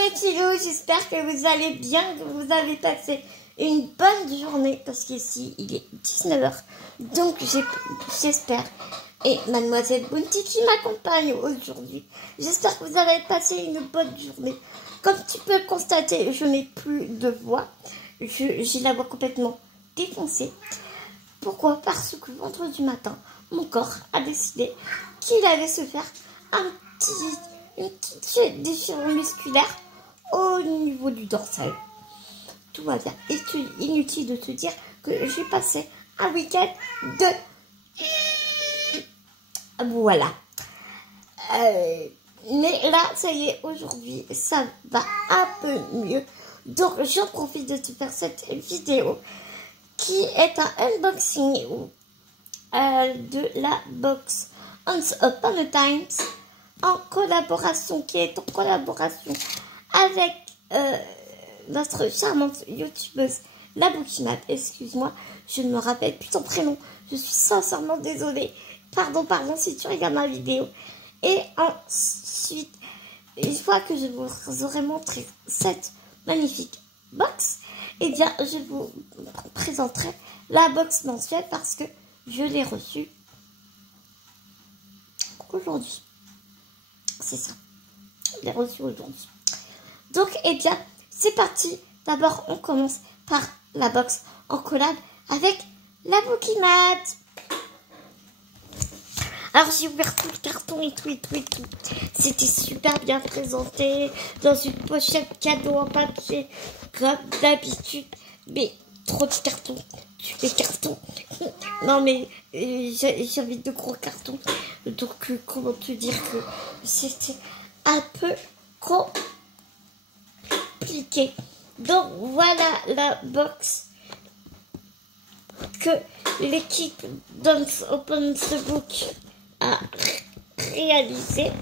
mes petits loups, j'espère que vous allez bien, que vous avez passé une bonne journée, parce qu'ici, il est 19h. Donc, j'espère. Et Mademoiselle Bounty qui m'accompagne aujourd'hui. J'espère que vous avez passé une bonne journée. Comme tu peux le constater, je n'ai plus de voix. J'ai la voix complètement défoncée. Pourquoi? Parce que vendredi matin, mon corps a décidé qu'il allait se faire une petite déchirure musculaire au niveau du dorsal. Tout va bien. Et c'est inutile de te dire que j'ai passé un week-end de... Voilà. Mais là, ça y est, aujourd'hui, ça va un peu mieux. Donc, j'en profite de te faire cette vidéo qui est un unboxing de la box Once Upon a Time qui est en collaboration avec notre charmante youtubeuse La Bouquinade. Excuse-moi, je ne me rappelle plus ton prénom. Je suis sincèrement désolée. Pardon si tu regardes ma vidéo. Et ensuite, une fois que je vous aurai montré cette magnifique box, eh bien, je vous présenterai la box mensuelle parce que je l'ai reçue aujourd'hui. C'est ça. Je l'ai reçue aujourd'hui. Donc, eh bien, c'est parti. D'abord, on commence par la box en collab avec La Bouquinade. Alors, j'ai ouvert tout le carton et tout. C'était super bien présenté dans une pochette cadeau en papier, comme d'habitude. Mais trop de cartons. Tu fais carton. Non, mais j'avais de gros cartons. Donc, comment te dire que c'était un peu compliqué. Donc, voilà la box que l'équipe Once Upon a Book a réalisé.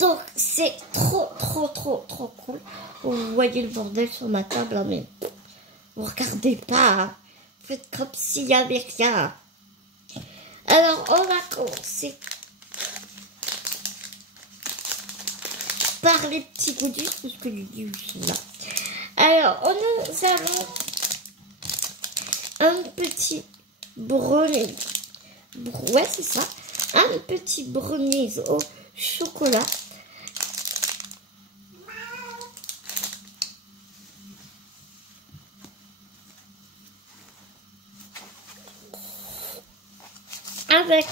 Donc c'est trop cool. Vous voyez le bordel sur ma table, hein, mais vous regardez pas, hein. Faites comme s'il n'y avait rien. Alors on va commencer par les petits goodies, parce que les goodies sont là. Alors nous avons un petit brownie. Ouais, c'est ça. Un petit brownie au chocolat. Avec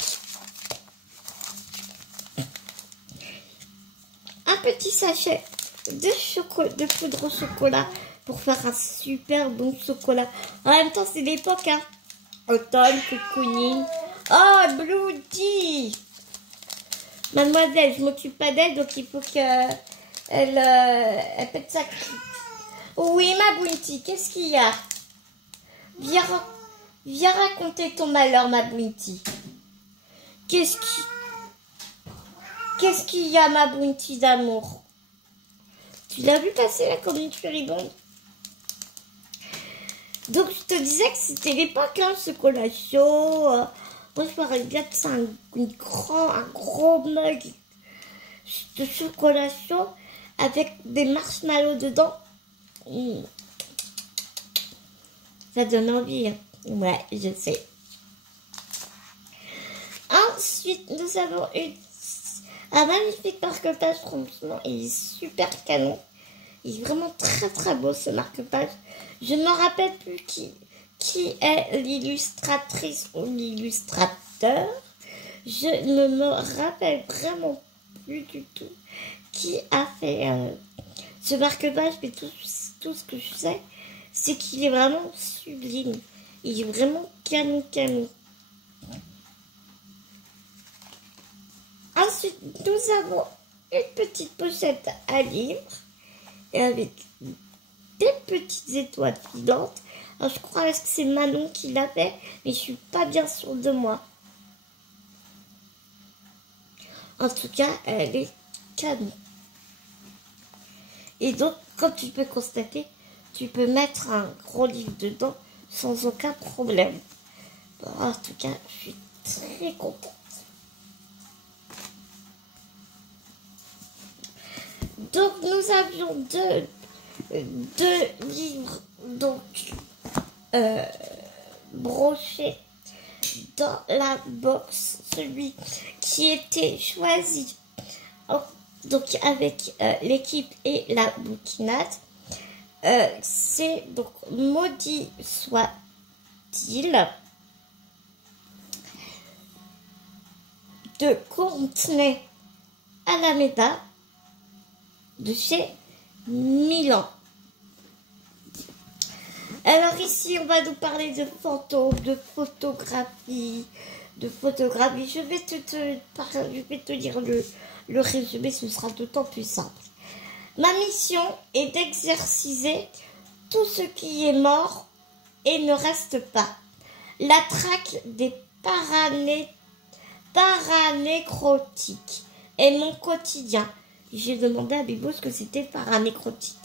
un petit sachet de poudre au chocolat pour faire un super bon chocolat. En même temps, c'est l'époque, hein. Automne, cocooning. Oh, Bloody! Mademoiselle, je m'occupe pas d'elle, donc il faut qu'elle elle pète sa cri. Oui, ma Bounty, qu'est-ce qu'il y a? Viens raconter ton malheur, ma Bounty. Qu'est-ce qu'il y a, ma Bounty d'amour? Tu l'as vu passer là comme une furibonde? Donc je te disais que c'était l'époque, hein, chocolat chaud. Moi je parlais bien de ça, un gros mug de chocolat chaud avec des marshmallows dedans. Ça donne envie, hein. Ouais, je sais. Ensuite, nous avons un magnifique marque-page. Franchement, il est super canon. Il est vraiment très beau ce marque-page. Je ne me rappelle plus qui est l'illustratrice ou l'illustrateur. Je ne me rappelle vraiment plus du tout qui a fait ce marque-page. Mais tout ce que je sais, c'est qu'il est vraiment sublime. Il est vraiment canon. Ensuite, nous avons une petite pochette à livres et avec des petites étoiles filantes. Alors, je crois que c'est Manon qui l'a fait, mais je suis pas bien sûre de moi. En tout cas, elle est canon. Et donc, comme tu peux constater, tu peux mettre un gros livre dedans sans aucun problème. Bon, en tout cas, je suis très contente. Donc nous avions deux livres donc brochés dans la box, celui qui était choisi donc avec l'équipe et la bouquinade. C'est donc Maudit soit-il de Courtenay Alameda de chez Milan. Alors ici, on va nous parler de photos, de photographie. Je vais te lire le résumé, ce sera d'autant plus simple. Ma mission est d'exorciser tout ce qui est mort et ne reste pas. La traque des paranécrotiques est mon quotidien. J'ai demandé à Bibo ce que c'était paranécrotique.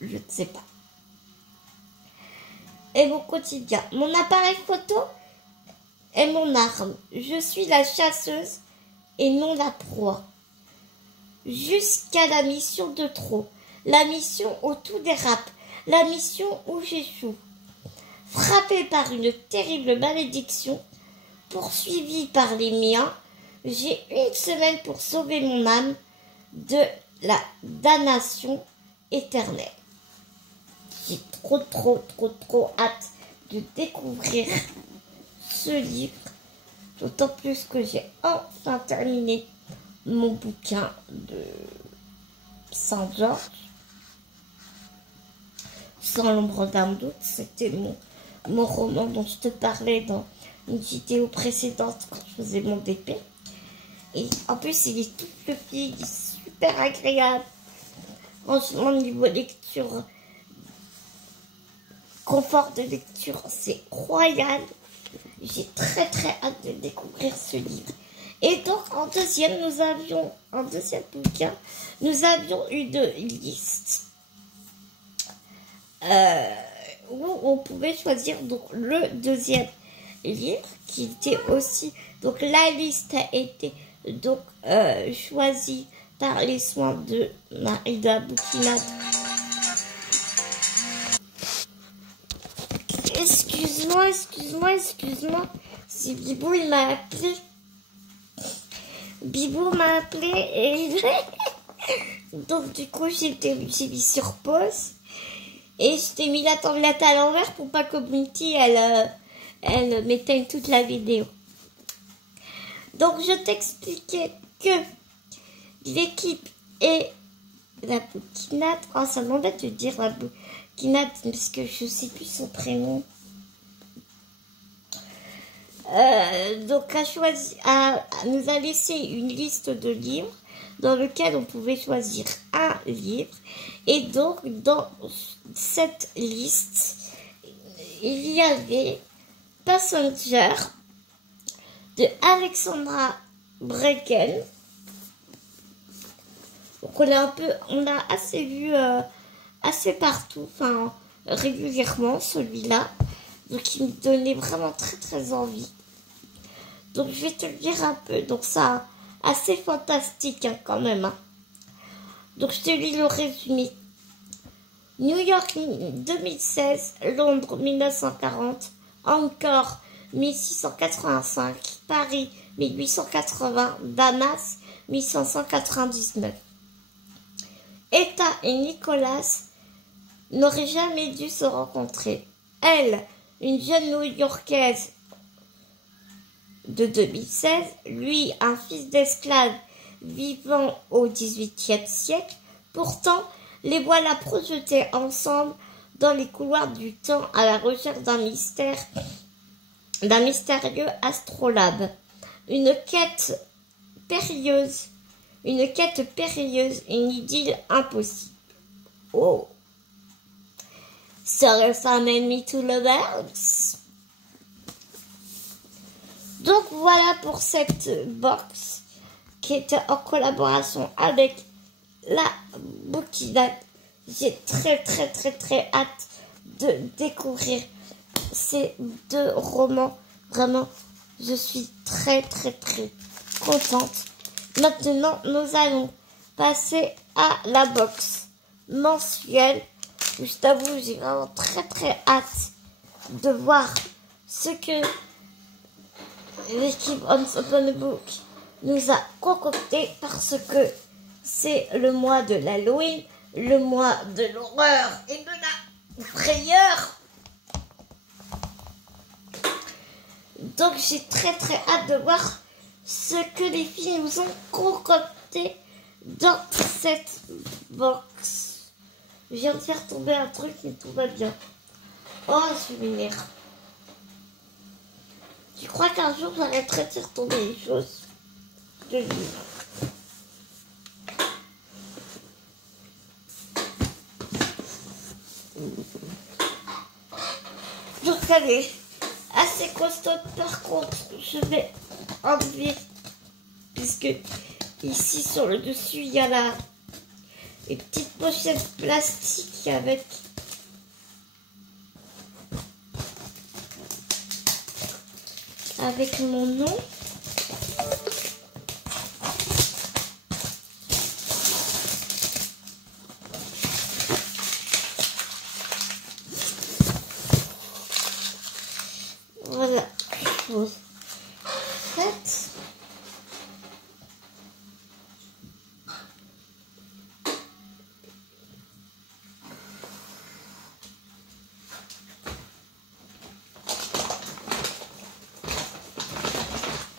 Je ne sais pas. Et mon quotidien. Mon appareil photo est mon arme. Je suis la chasseuse et non la proie. Jusqu'à la mission de trop. La mission où tout dérape. La mission où j'échoue. Frappé par une terrible malédiction, poursuivi par les miens, j'ai une semaine pour sauver mon âme de la damnation éternelle. J'ai trop hâte de découvrir ce livre, d'autant plus que j'ai enfin terminé mon bouquin de Saint-Georges, Sans l'ombre d'un doute. C'était mon roman dont je te parlais dans une vidéo précédente quand je faisais mon DP. Et en plus, il est tout fluffy, il est super agréable. Franchement, niveau lecture, confort de lecture, c'est royal. J'ai très hâte de découvrir ce livre. Et donc, en deuxième bouquin, nous avions une liste où on pouvait choisir donc le deuxième livre qui était aussi, donc la liste a été donc choisie par les soins de Marie de la Bouquinade. Excuse-moi, si Bibou il m'a appelé. Bibou m'a appelé et donc du coup j'ai mis sur pause et je t'ai mis la tablette à l'envers pour pas que Bounty elle m'éteigne toute la vidéo. Donc je t'expliquais que l'équipe et la bouquinade, ça m'embête de dire la bouquinade parce que je sais plus son prénom. Donc nous a laissé une liste de livres dans lequel on pouvait choisir un livre. Et donc dans cette liste, il y avait Passenger de Alexandra Bracken. Donc on a assez vu assez partout, enfin régulièrement celui-là. Donc il me donnait vraiment très envie. Donc je vais te le dire un peu. Donc ça assez fantastique quand même. Donc je te lis le résumé. New York 2016, Londres 1940, Angkor 1685, Paris 1880, Damas 1599. Etta et Nicolas n'auraient jamais dû se rencontrer. Elle, une jeune New-Yorkaise de 2016, lui, un fils d'esclave vivant au XVIIIe siècle. Pourtant, les voilà projetés ensemble dans les couloirs du temps à la recherche d'un mystérieux astrolabe. Une quête périlleuse, une idylle impossible. Oh! Serait ça un ennemi to lovers? Donc voilà pour cette box qui était en collaboration avec la bouquinade. J'ai très hâte de découvrir ces deux romans. Vraiment, je suis très contente. Maintenant, nous allons passer à la box mensuelle. Je t'avoue, j'ai vraiment très hâte de voir ce que l'équipe Once Upon a Book nous a concocté, parce que c'est le mois de l'Halloween, le mois de l'horreur et de la frayeur. Donc j'ai très hâte de voir ce que les filles nous ont concocté dans cette box. Je viens de faire tomber un truc, mais tout va bien. Oh, je m'énerve. Tu crois qu'un jour j'arrêterai de faire tomber les choses? Je le dis. Donc elle est assez costaud. Par contre, je vais enlever, puisque ici sur le dessus il y a les petites pochettes plastiques avec mon nom. Voilà, chose faite.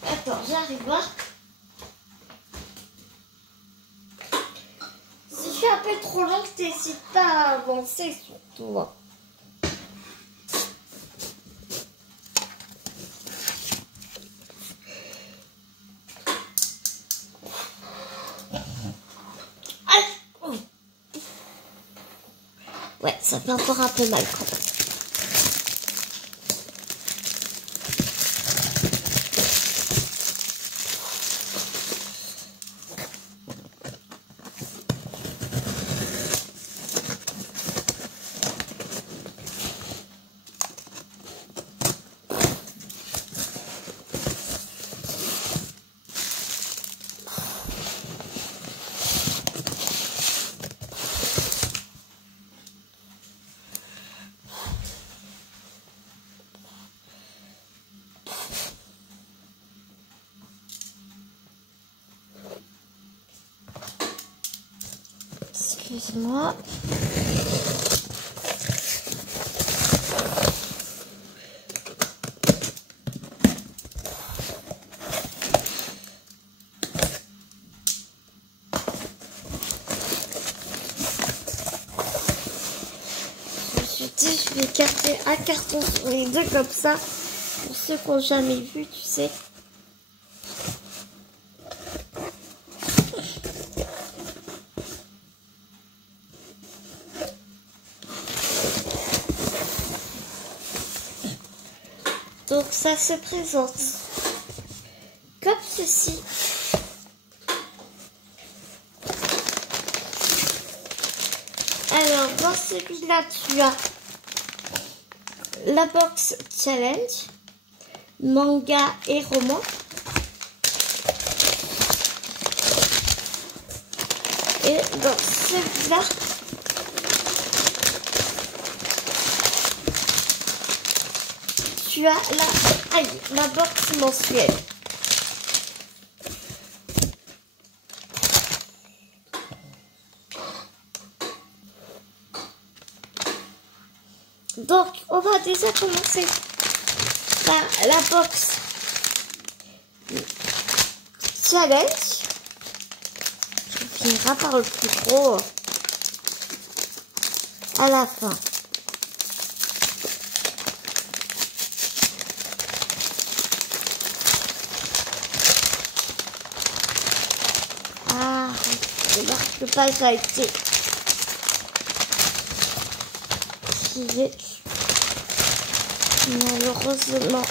Attends, j'arrive là. Si je suis un peu trop lente, t'hésites pas à avancer surtout. Ouais, ça fait encore un peu mal quand même. Excuse-moi. Je me suis dit, je vais écarter un carton sur les deux comme ça, pour ceux qui n'ont jamais vu, tu sais. Donc ça se présente comme ceci. Alors dans celui-là tu as la box challenge, manga et roman. Et dans celui-là tu as la box mensuelle. Donc, on va déjà commencer par la box challenge. On finira par le plus gros à la fin. Le marque-page a été tiré, malheureusement.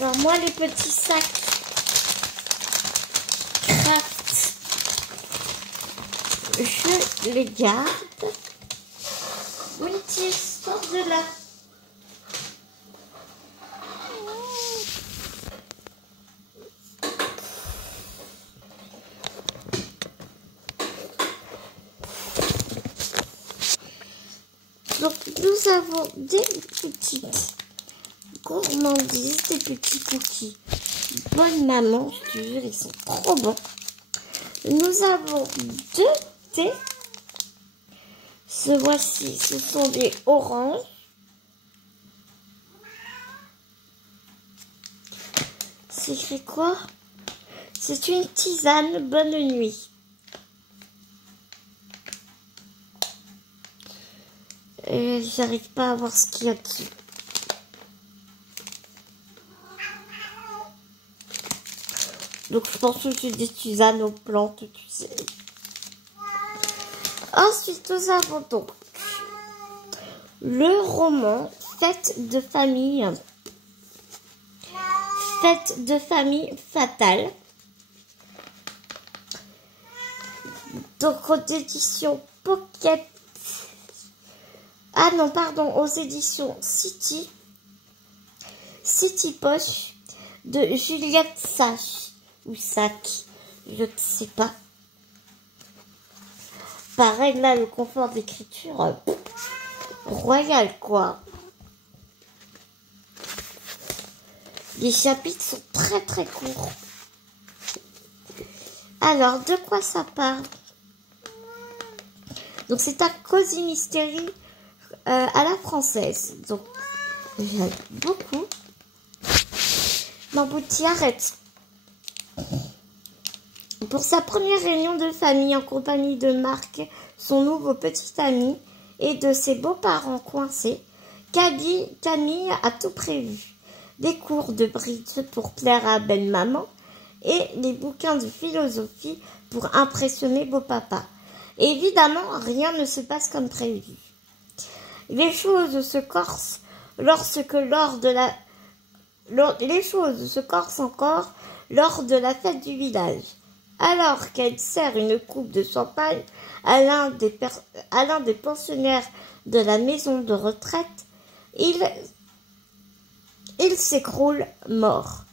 Alors moi, les petits sacs craft, je les garde. Bounty, sors de là. Donc nous avons des petites gourmandises, des petits cookies. Bonne maman, je te jure, ils sont trop bons. Nous avons 2 thés. Ce mois-ci, ce sont des oranges. C'est écrit quoi? C'est une tisane, bonne nuit. J'arrive pas à voir ce qu'il y a dessus. Donc je pense que c'est des tisanes aux plantes, tu sais. Ensuite, nous avons donc le roman Fête de famille. Fête de famille fatale. Donc aux éditions Pocket. Ah non, pardon, aux éditions City. City Poche de Juliette Sach. Ou Sac, je ne sais pas. Pareil, là, le confort d'écriture royal, quoi. Les chapitres sont très très courts. Alors, de quoi ça parle? Donc, c'est un cosy mystery à la française. Donc, j'aime beaucoup. Mambouti, arrête. Pour sa première réunion de famille en compagnie de Marc, son nouveau petit ami, et de ses beaux-parents coincés, Camille a tout prévu. Des cours de bridge pour plaire à belle-maman et les bouquins de philosophie pour impressionner beau-papa. Évidemment, rien ne se passe comme prévu. Les choses se corsent encore lors de la fête du village. Alors qu'elle sert une coupe de champagne à l'un des pensionnaires de la maison de retraite, il s'écroule mort.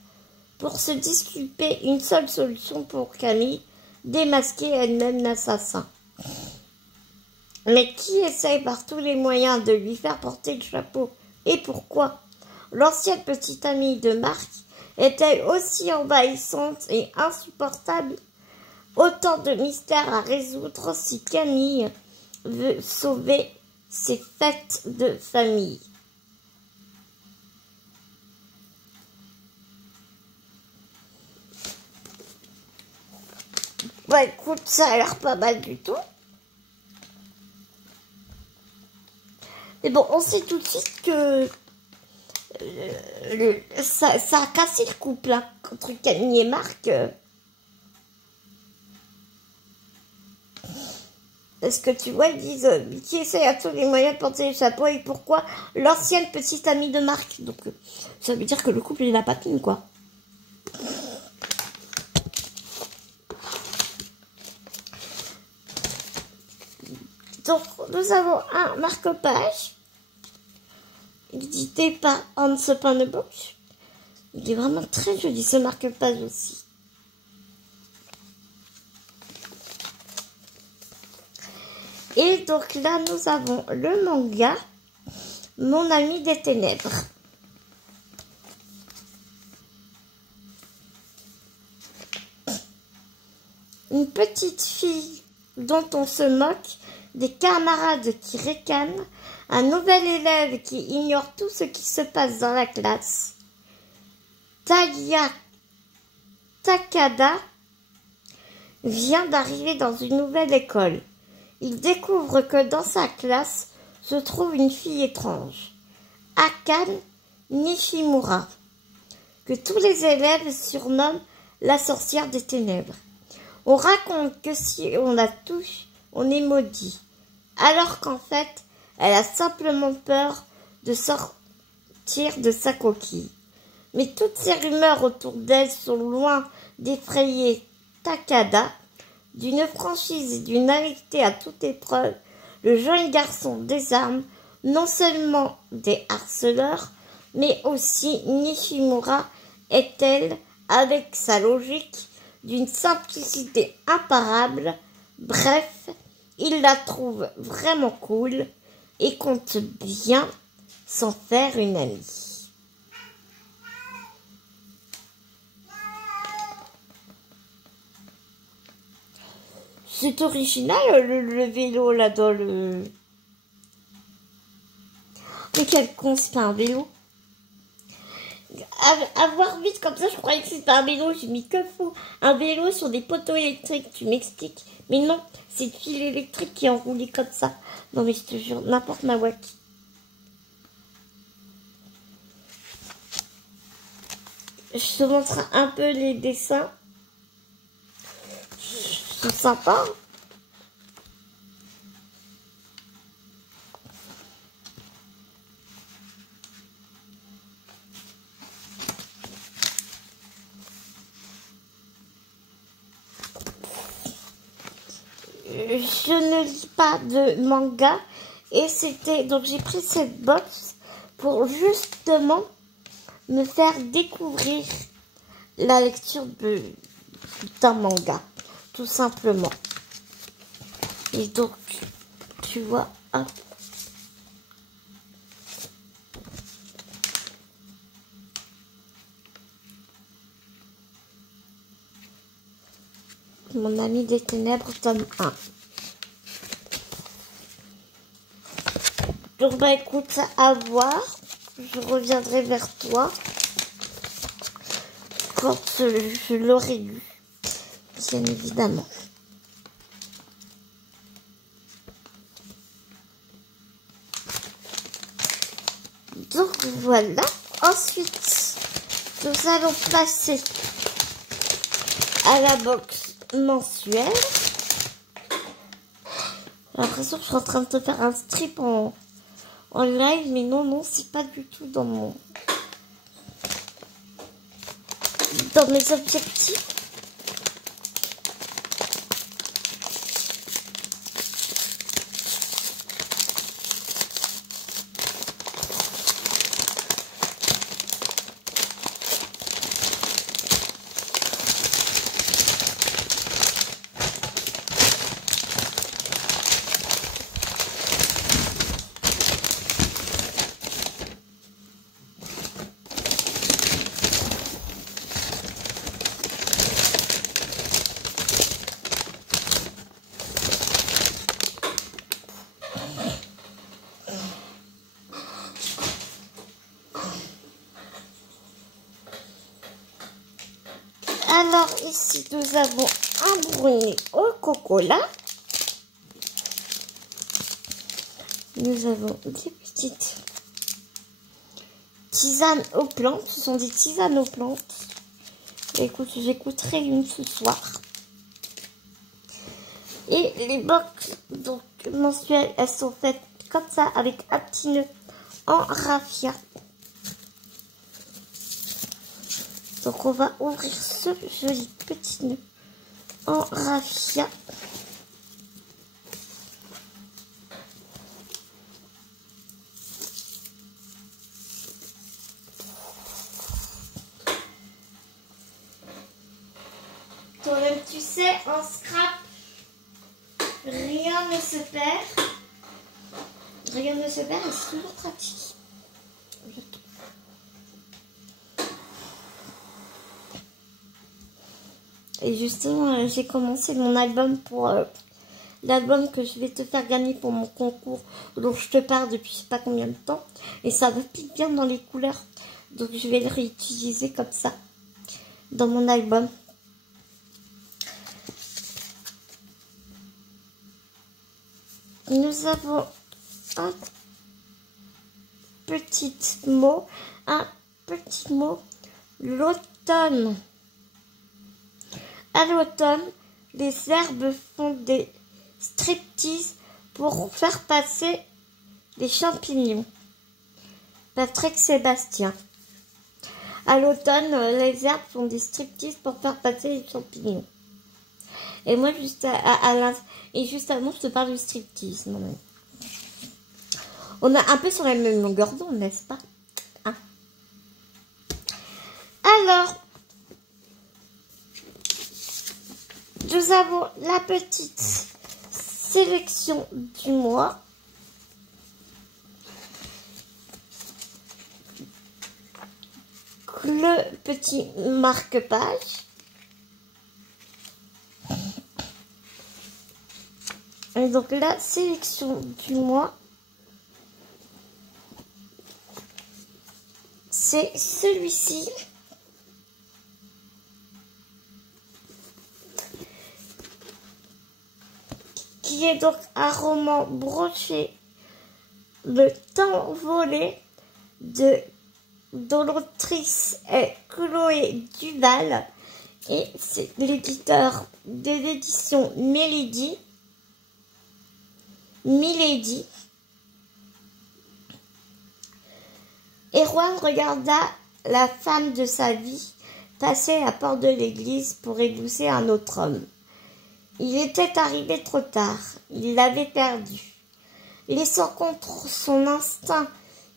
Pour se disculper, une seule solution pour Camille, démasquer elle-même l'assassin. Mais qui essaye par tous les moyens de lui faire porter le chapeau? Et pourquoi? L'ancienne petite amie de Marc est-elle aussi envahissante et insupportable? Autant de mystères à résoudre si Camille veut sauver ses fêtes de famille. Bah écoute, ça a l'air pas mal du tout. Mais bon, on sait tout de suite que ça a cassé le couple hein, entre Camille et Marc. Parce que tu vois, ils disent qui essaie à tous les moyens de porter le chapeau et pourquoi l'ancienne petite amie de Marc. Donc ça veut dire que le couple il a pas tenu quoi. Donc nous avons un marque-page édité par Hans Pannebook. Il est vraiment très joli ce marque-page aussi. Et donc là, nous avons le manga Mon ami des ténèbres. Une petite fille dont on se moque, des camarades qui ricanent, un nouvel élève qui ignore tout ce qui se passe dans la classe. Talia Takada vient d'arriver dans une nouvelle école. Il découvre que dans sa classe se trouve une fille étrange, Akane Nishimura, que tous les élèves surnomment la sorcière des ténèbres. On raconte que si on la touche, on est maudit, alors qu'en fait, elle a simplement peur de sortir de sa coquille. Mais toutes ces rumeurs autour d'elle sont loin d'effrayer Takada. D'une franchise et d'une habileté à toute épreuve, le jeune garçon désarme non seulement des harceleurs, mais aussi Nishimura est-elle, avec sa logique, d'une simplicité imparable. Bref, il la trouve vraiment cool et compte bien s'en faire une amie. C'est original le vélo là dans le... Mais quel con, c'est pas un vélo. À voir vite comme ça, je croyais que c'était un vélo. J'ai mis que fou. Un vélo sur des poteaux électriques, tu m'expliques. Mais non, c'est une fil électrique qui est enroulée comme ça. Non mais je te jure, n'importe ma wack. Je te montre un peu les dessins. C'est sympa. Je ne lis pas de manga et c'était donc j'ai pris cette box pour justement me faire découvrir la lecture d'un manga, tout simplement. Et donc, tu vois, hop. Mon ami des ténèbres, tome 1. Donc, bah écoute, à voir. Je reviendrai vers toi quand je l'aurai lu, bien évidemment. Donc voilà. Ensuite, nous allons passer à la box mensuelle. J'ai l'impression que je suis en train de te faire un strip en live, mais non, c'est pas du tout dans mes objectifs. Alors ici, nous avons un brownie au cocola. Nous avons des petites tisanes aux plantes. Ce sont des tisanes aux plantes. Écoute, j'écouterai une ce soir. Et les box donc mensuelles, elles sont faites comme ça avec un petit nœud en raffia. Donc on va ouvrir ce joli petit nœud en raffia. Toi-même tu sais, en scrap, rien ne se perd. Rien ne se perd et c'est toujours pratique. Et justement, j'ai commencé mon album pour l'album que je vais te faire gagner pour mon concours dont je te parle depuis je sais pas combien de temps. Et ça va pique bien dans les couleurs. Donc je vais le réutiliser comme ça dans mon album. Nous avons un petit mot, l'automne. À l'automne, les herbes font des striptease pour faire passer les champignons. Patrick Sébastien. À l'automne, les herbes font des striptease pour faire passer les champignons. Et moi, juste et juste avant, je te parle du striptease. Non. On est un peu sur la même longueur d'onde, n'est-ce pas? Hein? Alors, nous avons la petite sélection du mois. Le petit marque-page. Et donc la sélection du mois, c'est celui-ci. Qui est donc un roman broché, Le temps volé, dont l'autrice est Chloé Duval, et c'est l'éditeur de l'édition Milady. Erwan regarda la femme de sa vie passer à la porte de l'église pour épouser un autre homme. Il était arrivé trop tard, il l'avait perdu. Laissant contre son instinct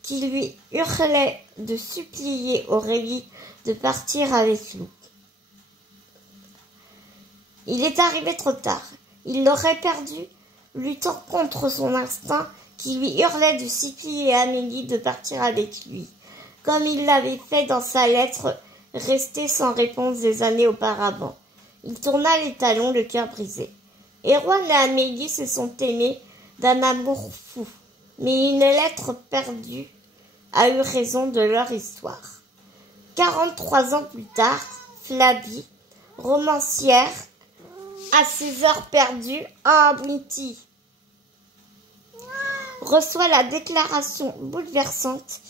qui lui hurlait de supplier Aurélie de partir avec lui. Il est arrivé trop tard, il l'aurait perdu, luttant contre son instinct qui lui hurlait de supplier Amélie de partir avec lui, comme il l'avait fait dans sa lettre restée sans réponse des années auparavant. Il tourna les talons, le cœur brisé. Erwan et Amélie se sont aimés d'un amour fou, mais une lettre perdue a eu raison de leur histoire. 43 ans plus tard, Flavie, romancière, à ses heures perdues, un bounty, reçoit la déclaration bouleversante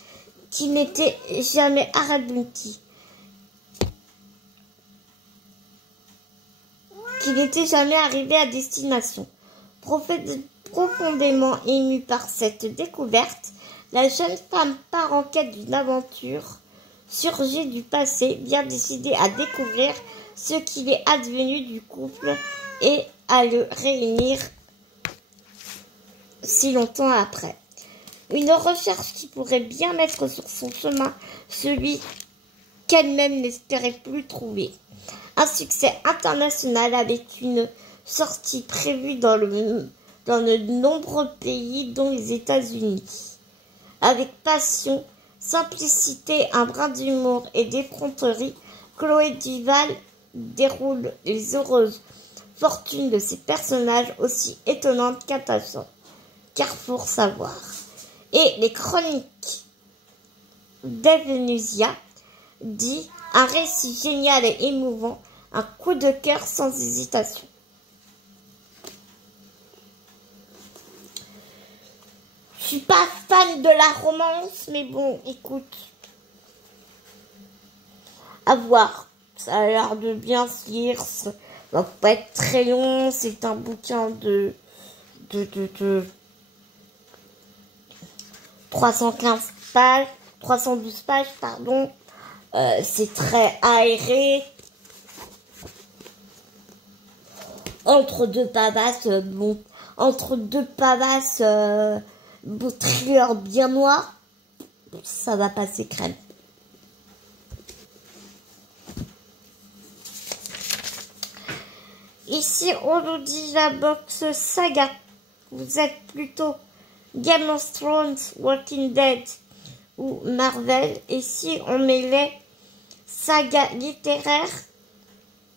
qui n'était jamais Arrête Bounty, qui n'était jamais arrivé à destination. Profondément émue par cette découverte, la jeune femme part en quête d'une aventure surgit du passé, bien décidée à découvrir ce qu'il est advenu du couple et à le réunir si longtemps après. Une recherche qui pourrait bien mettre sur son chemin celui qu'elle-même n'espérait plus trouver. Un succès international avec une sortie prévue dans de nombreux pays, dont les États-Unis. Avec passion, simplicité, un brin d'humour et d'effronterie, Chloé Duval déroule les heureuses fortunes de ces personnages aussi étonnantes qu'attachants. Carrefour Savoir. Et les chroniques d'Evenusia dit un récit génial et émouvant, un coup de cœur sans hésitation. Je suis pas fan de la romance, mais bon, écoute, à voir. Ça a l'air de bien se lire, ça va pas être très long, c'est un bouquin de 315 pages, 312 pages, pardon. C'est très aéré. Entre deux pavasses, beau thriller bien noir, ça va passer crème. Ici, on nous dit la box saga. Vous êtes plutôt Game of Thrones, Walking Dead ou Marvel. Et si on mêlait saga littéraire,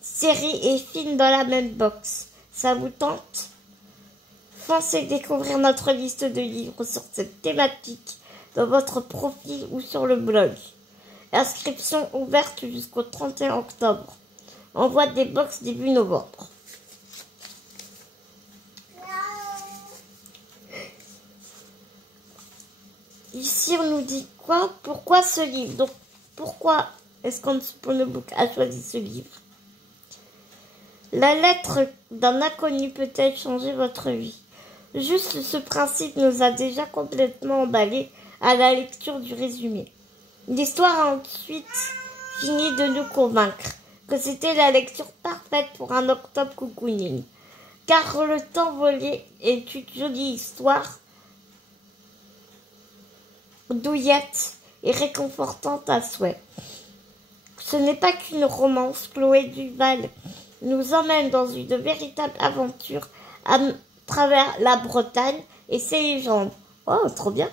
séries et films dans la même box, ça vous tente? Foncez découvrir notre liste de livres sur cette thématique dans votre profil ou sur le blog. Inscription ouverte jusqu'au 31 octobre. Envoi des box début novembre. Ici, on nous dit quoi? Pourquoi ce livre? Donc, pourquoi est-ce qu'Unspoonable a choisi ce livre? La lettre d'un inconnu peut-elle changer votre vie? Juste ce principe nous a déjà complètement emballés à la lecture du résumé. L'histoire a ensuite fini de nous convaincre. que c'était la lecture parfaite pour un octobre cocooning. Car le temps volé est une jolie histoire douillette et réconfortante à souhait. Ce n'est pas qu'une romance, Chloé Duval nous emmène dans une véritable aventure à travers la Bretagne et ses légendes. Oh, trop bien!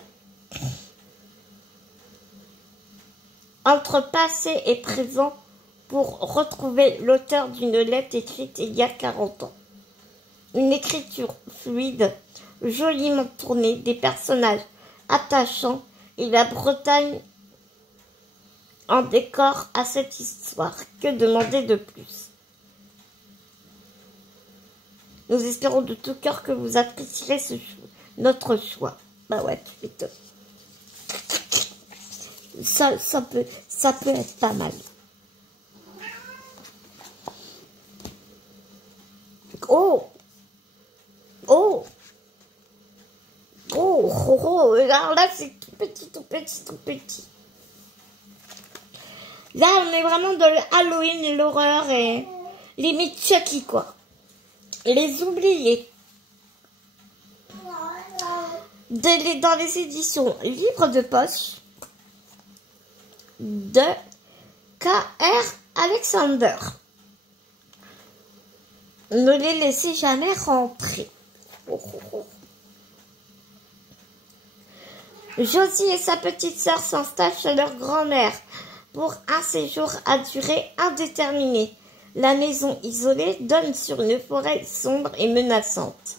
Entre passé et présent pour retrouver l'auteur d'une lettre écrite il y a 40 ans. Une écriture fluide, joliment tournée, des personnages attachants et la Bretagne en décor à cette histoire. Que demander de plus? Nous espérons de tout cœur que vous apprécierez notre choix. Bah ouais, tu m'étonnes. Ça peut être pas mal. Oh, alors là, c'est tout petit. Là, on est vraiment dans le Halloween et l'horreur et limite Chucky, quoi. Les oubliés. Dans les éditions Livres de poche de K.R. Alexander. Ne les laissez jamais rentrer. Josie et sa petite sœur s'installent chez leur grand-mère pour un séjour à durée indéterminée. La maison isolée donne sur une forêt sombre et menaçante.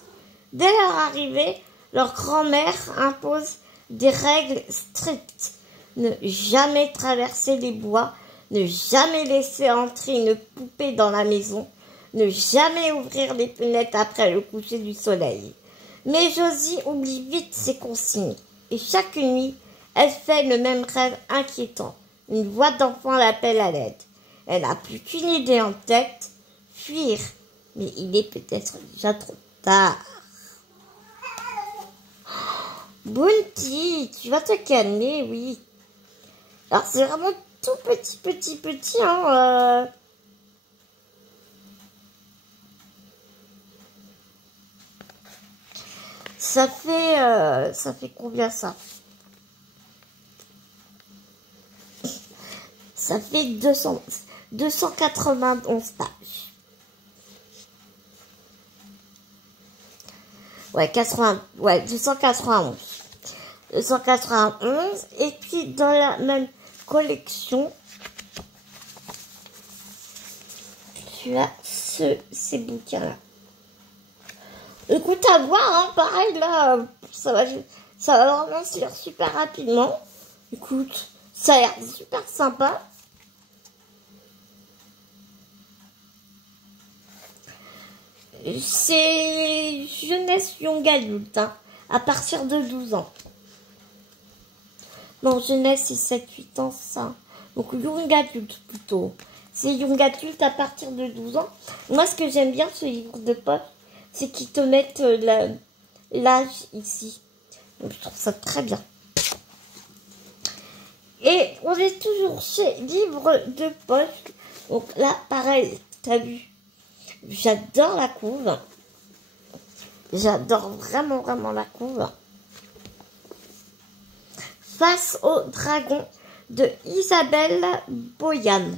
Dès leur arrivée, leur grand-mère impose des règles strictes. Ne jamais traverser les bois, ne jamais laisser entrer une poupée dans la maison, ne jamais ouvrir les fenêtres après le coucher du soleil. Mais Josie oublie vite ses consignes. Et chaque nuit, elle fait le même rêve inquiétant. Une voix d'enfant l'appelle à l'aide. Elle n'a plus qu'une idée en tête, fuir. Mais il est peut-être déjà trop tard. Bounty, tu vas te calmer, oui. Alors c'est vraiment tout petit, hein. Ça fait combien ça? Ça fait 291 pages. Ouais, 291. 291. Et puis, dans la même collection, tu as ces bouquins-là. Écoute, à voir, hein, pareil, là, ça va vraiment se lire super rapidement. Écoute, ça a l'air super sympa. C'est jeunesse young adulte, hein, à partir de 12 ans. Non, jeunesse, c'est 7-8 ans, ça. Donc, young adulte, plutôt. C'est young adulte à partir de 12 ans. Moi, ce que j'aime bien, ce livre de poche, c'est qu'ils te mettent l'âge ici. Donc, je trouve ça très bien. Et on est toujours chez Livres de poche. Donc là, pareil, t'as vu, j'adore la couve. J'adore vraiment la couve. Face au dragon de Isabelle Boyan.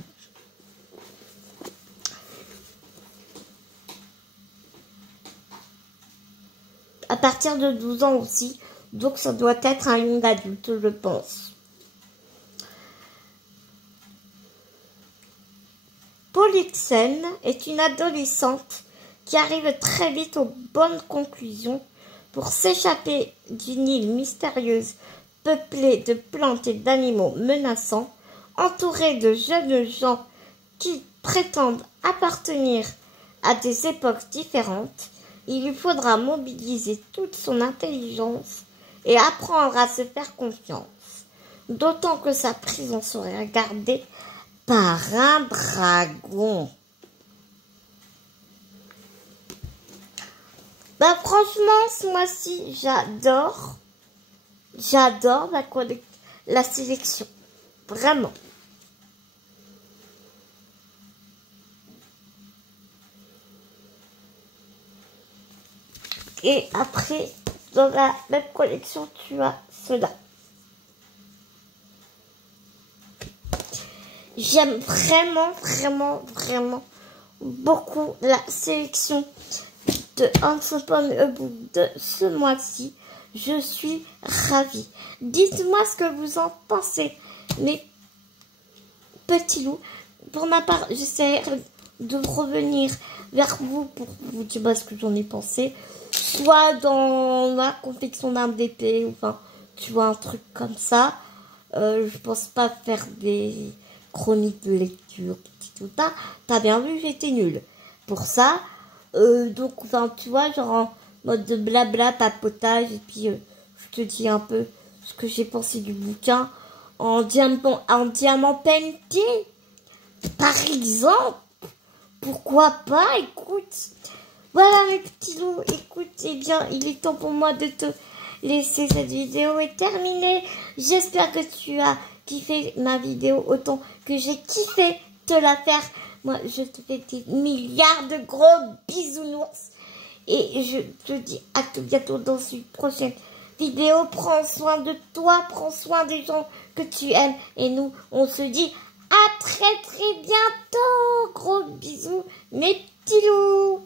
À partir de 12 ans aussi, donc ça doit être un young adulte, je pense. Polixène est une adolescente qui arrive très vite aux bonnes conclusions pour s'échapper d'une île mystérieuse peuplée de plantes et d'animaux menaçants, entourée de jeunes gens qui prétendent appartenir à des époques différentes. Il lui faudra mobiliser toute son intelligence et apprendre à se faire confiance, d'autant que sa prison serait gardée par un dragon. Bah franchement, ce mois-ci, j'adore la sélection. Vraiment. Et après, dans la même collection, tu as cela. J'aime vraiment, vraiment, vraiment beaucoup la sélection de Once Upon a Book de ce mois-ci. Je suis ravie. Dites-moi ce que vous en pensez, mes petits loups. Pour ma part, j'essaie de revenir vers vous pour vous dire ce que j'en ai pensé. Soit dans la confection d'un DP, ou enfin, tu vois, un truc comme ça. Je pense pas faire des chroniques de lecture, tout ça. T'as bien vu, j'étais nulle pour ça. Donc, enfin, tu vois, genre en mode de blabla, papotage, et puis je te dis un peu ce que j'ai pensé du bouquin en diamant painté, par exemple. Pourquoi pas, écoute. Voilà mes petits loups, écoute, eh bien, il est temps pour moi de te laisser. Cette vidéo est terminée. J'espère que tu as kiffé ma vidéo autant que j'ai kiffé te la faire. Moi, je te fais des milliards de gros bisounours. Et je te dis à tout bientôt dans une prochaine vidéo. Prends soin de toi, prends soin des gens que tu aimes. Et nous, on se dit à très très bientôt. Gros bisous, mes petits loups.